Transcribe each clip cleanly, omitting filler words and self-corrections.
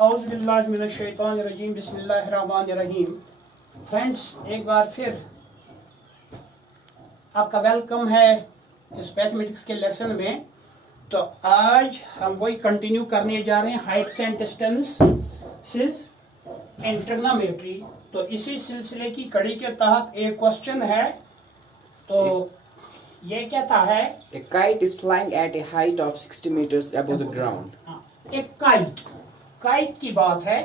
औज़ुबिल्लाहिमिनश्शैतानिर्रजीम बिस्मिल्लाहिर्रहमानिर्रहीम। फ्रेंड्स, एक बार फिर आपका वेलकम है इस मैथमेटिक्स के लेसन में। तो आज हम वही कंटिन्यू करने जा रहे हैं, Heights and distances in trigonometry. तो इसी सिलसिले की कड़ी के तहत एक क्वेश्चन है। तो ये कहता है A kite is flying at a height of 60 meters above the ground. एक काइट की बात है।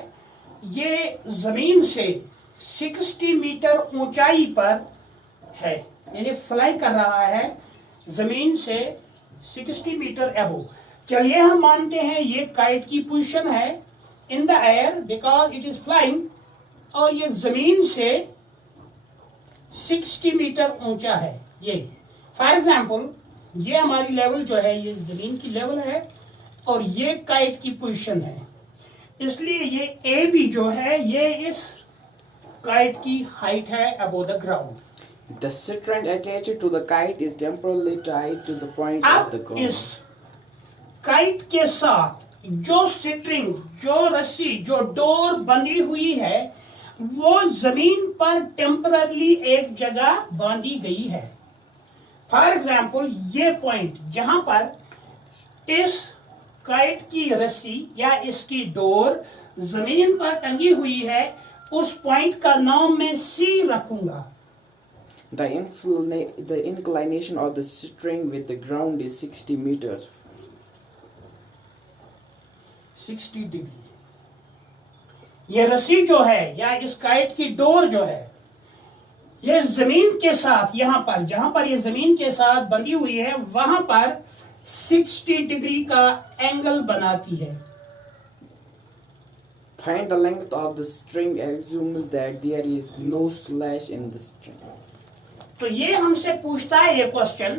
ये जमीन से 60 मीटर ऊंचाई पर है, यानी फ्लाई कर रहा है जमीन से 60 मीटर अबव। चलिए हम मानते हैं ये काइट की पोजीशन है in the air because it is flying, और ये जमीन से 60 मीटर ऊंचा है। ये फॉर एग्जाम्पल ये हमारी लेवल जो है, ये जमीन की लेवल है और ये काइट की पोजीशन है, इसलिए ये ए बी जो है ये इस काइट की हाइट है above the ground. The string attached to the kite is temporarily tied to the point of the अब ground. इस काइट के साथ जो स्ट्रिंग, जो रस्सी, जो डोर बंधी हुई है वो जमीन पर टेम्पररली एक जगह बांधी गई है। फॉर एग्जाम्पल ये पॉइंट जहां पर इस काइट की रस्सी या इसकी डोर जमीन पर टंगी हुई है, उस पॉइंट का नाम मैं सी रखूंगा। The inclination of the string with the ground is 60 meters. 60 degree. ये रस्सी जो है या इस काइट की डोर जो है ये जमीन के साथ, यहां पर जहां पर ये जमीन के साथ बंधी हुई है वहां पर 60 डिग्री का एंगल बनाती है। Find the length of the string assumes that there is no slash in the string. तो ये हमसे पूछता है ये क्वेश्चन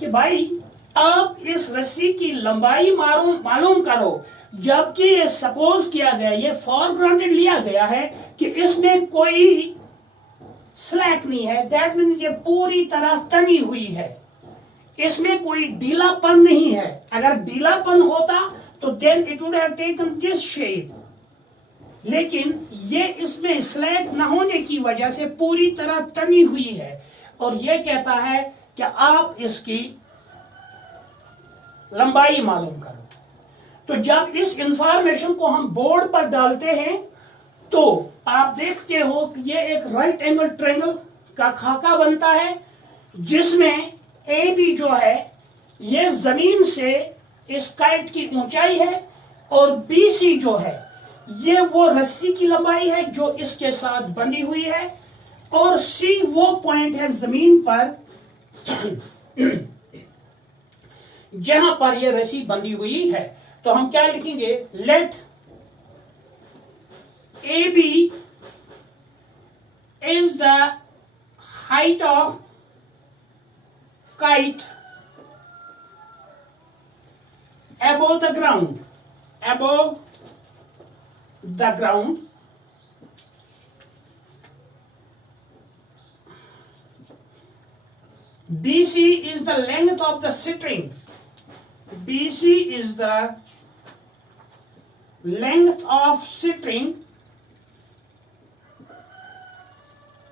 कि भाई आप इस रस्सी की लंबाई मालूम करो, जबकि ये सपोज किया गया, ये फॉर ग्रांटेड लिया गया है कि इसमें कोई स्लैक नहीं है। दैट मीन्स ये पूरी तरह तनी हुई है, इसमें कोई ढीलापन नहीं है। अगर ढीलापन होता तो then it would have taken this shape, लेकिन ये इसमें स्लैग न होने की वजह से पूरी तरह तनी हुई है। और ये कहता है कि आप इसकी लंबाई मालूम करो। तो जब इस इंफॉर्मेशन को हम बोर्ड पर डालते हैं तो आप देखते हो कि ये एक राइट एंगल ट्रायंगल का खाका बनता है, जिसमें ए बी जो है ये जमीन से इस काइट की ऊंचाई है, और बी सी जो है ये वो रस्सी की लंबाई है जो इसके साथ बंधी हुई है, और सी वो पॉइंट है जमीन पर जहां पर ये रस्सी बंधी हुई है। तो हम क्या लिखेंगे, let A B is the height of kite above the ground, above the ground, BC is the length of the string, BC is the length of string,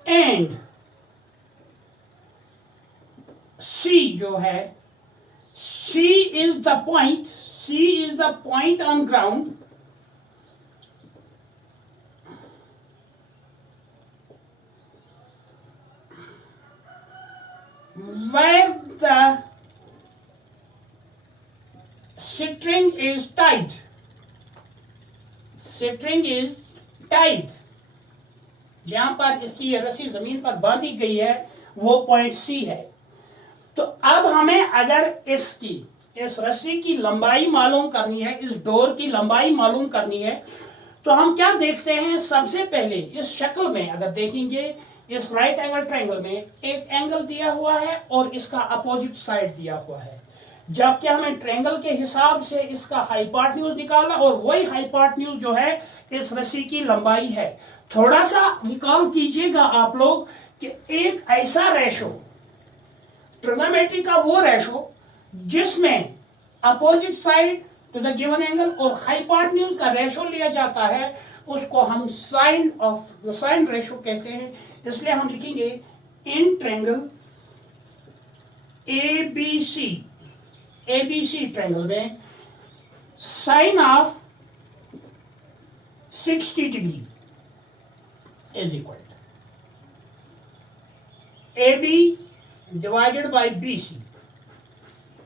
and C जो है, C is the point, C is the point on ground where the string is tied. String is tied, जहां पर इसकी ये रस्सी जमीन पर बांधी गई है वो पॉइंट C है। तो अब हमें अगर इस रस्सी की लंबाई मालूम करनी है, इस डोर की लंबाई मालूम करनी है, तो हम क्या देखते हैं, सबसे पहले इस शक्ल में अगर देखेंगे, इस राइट एंगल ट्रायंगल में एक एंगल दिया हुआ है और इसका अपोजिट साइड दिया हुआ है, जबकि हमें ट्रायंगल के हिसाब से इसका हाइपोटेन्यूज निकालना, और वही हाइपोटेन्यूज जो है इस रस्सी की लंबाई है। थोड़ा सा रिकॉल कीजिएगा आप लोग कि एक ऐसा रेशो, ट्रिग्नोमेट्री का वो रेशो जिसमें opposite side to the given angle, और हाइपोटेन्यूज का रेशो लिया जाता है, उसको हम साइन रेशो कहते हैं। इसलिए हम लिखेंगे इन ट्रायंगल एबीसी ट्रायंगल में sine of 60 degree is equal to AB divided by BC।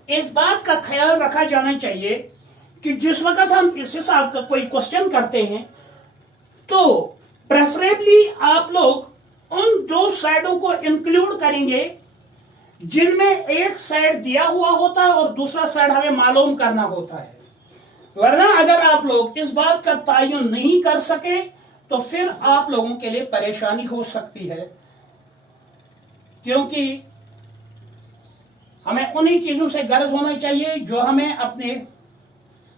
इस बात का ख्याल रखा जाना चाहिए कि जिस वक्त हम इस हिसाब का कोई क्वेश्चन करते हैं तो प्रेफरेबली आप लोग उन दो साइडों को इंक्लूड करेंगे जिनमें एक साइड दिया हुआ होता है और दूसरा साइड हमें मालूम करना होता है। वरना अगर आप लोग इस बात का तयन नहीं कर सके तो फिर आप लोगों के लिए परेशानी हो सकती है, क्योंकि हमें उन्हीं चीजों से गर्ज होना चाहिए जो हमें अपने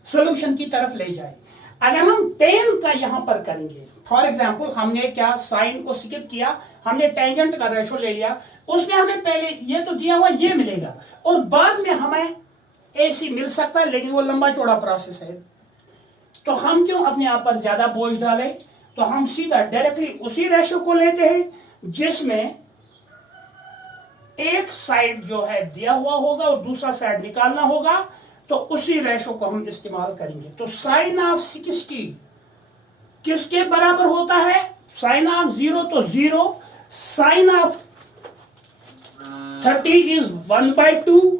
सॉल्यूशन की तरफ ले जाए। अगर हम टेन का यहां पर करेंगे, फॉर एग्जांपल हमने क्या साइन को स्किप किया, हमने टेंजेंट का रेशो ले लिया, उसमें हमें पहले ये तो दिया हुआ ये मिलेगा और बाद में हमें AC मिल सकता है, लेकिन वो लंबा चौड़ा प्रोसेस है। तो हम क्यों अपने आप पर ज्यादा बोझ डालें, तो हम सीधा डायरेक्टली उसी रेशो को लेते हैं जिसमें एक साइड जो है दिया हुआ होगा और दूसरा साइड निकालना होगा, तो उसी रेशो को हम इस्तेमाल करेंगे। तो साइन ऑफ 60 किसके बराबर होता है? साइन ऑफ 0 तो 0, sine of 30 is 1/2,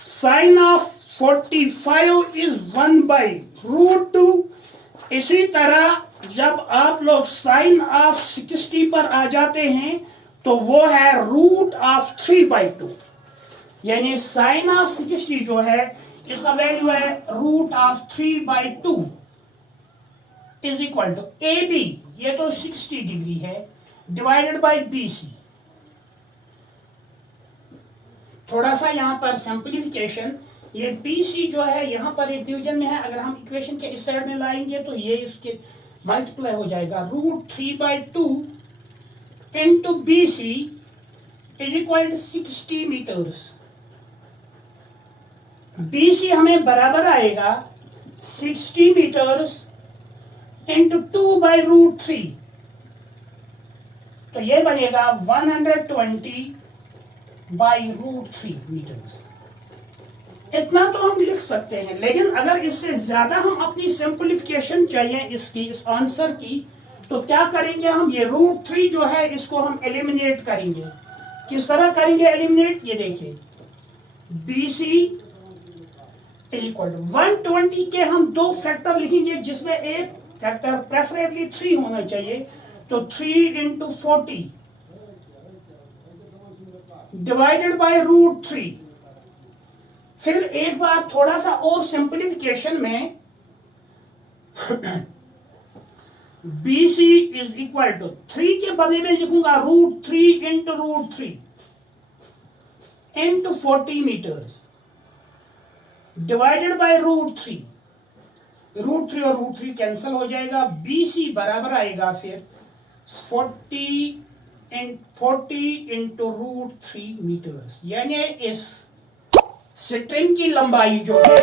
sine of 45 is 1/√2। इसी तरह जब आप लोग साइन ऑफ 60 पर आ जाते हैं तो वो है √3/2, यानी साइन ऑफ 60 जो है इसका वैल्यू है √3/2 इज इक्वल टू AB, ये तो 60 डिग्री है, डिवाइडेड बाय BC। थोड़ा सा यहां पर सिंप्लीफिकेशन, ये BC जो है यहां पर एक डिवीजन में है, अगर हम इक्वेशन के इस साइड में लाएंगे तो ये इसके मल्टीप्लाई हो जाएगा, √3/2 into BC is equal to 60 meters। BC हमें बराबर आएगा 60 meters into 2/√3, तो ये बनेगा 120/√3 meters। इतना तो हम लिख सकते हैं, लेकिन अगर इससे ज्यादा हम अपनी सिंप्लीफिकेशन चाहिए इसकी, इस आंसर की, तो क्या करेंगे हम? ये √3 जो है इसको हम एलिमिनेट करेंगे। किस तरह करेंगे एलिमिनेट? ये देखिए, BC इज इक्वल टू 120 के हम दो फैक्टर लिखेंगे, जिसमें एक फैक्टर प्रेफरेबली 3 होना चाहिए, तो 3 into 40 डिवाइडेड बाय √3। फिर एक बार थोड़ा सा और सिंप्लीफिकेशन में BC इज इक्वल टू 3 के बदले में लिखूंगा √3 into √3 into 40 meters divided by √3। √3 और √3 कैंसिल हो जाएगा, BC बराबर आएगा फिर 40 into √3 meters, यानी इस स्ट्रिंग की लंबाई जो है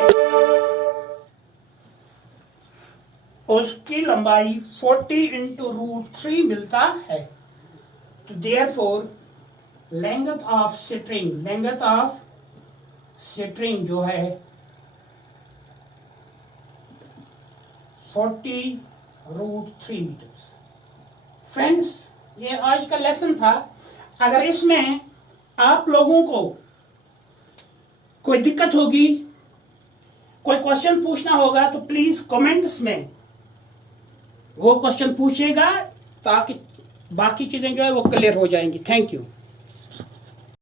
उसकी लंबाई 40 into √3 मिलता है। तो देयरफॉर लेंथ ऑफ स्ट्रिंग जो है 40√3 मीटर्स। फ्रेंड्स, ये आज का लेसन था। अगर इसमें आप लोगों को कोई दिक्कत होगी, कोई क्वेश्चन पूछना होगा, तो प्लीज कमेंट्स में वो क्वेश्चन पूछिएगा, ताकि बाकी चीजें जो है वो क्लियर हो जाएंगी। Thank you.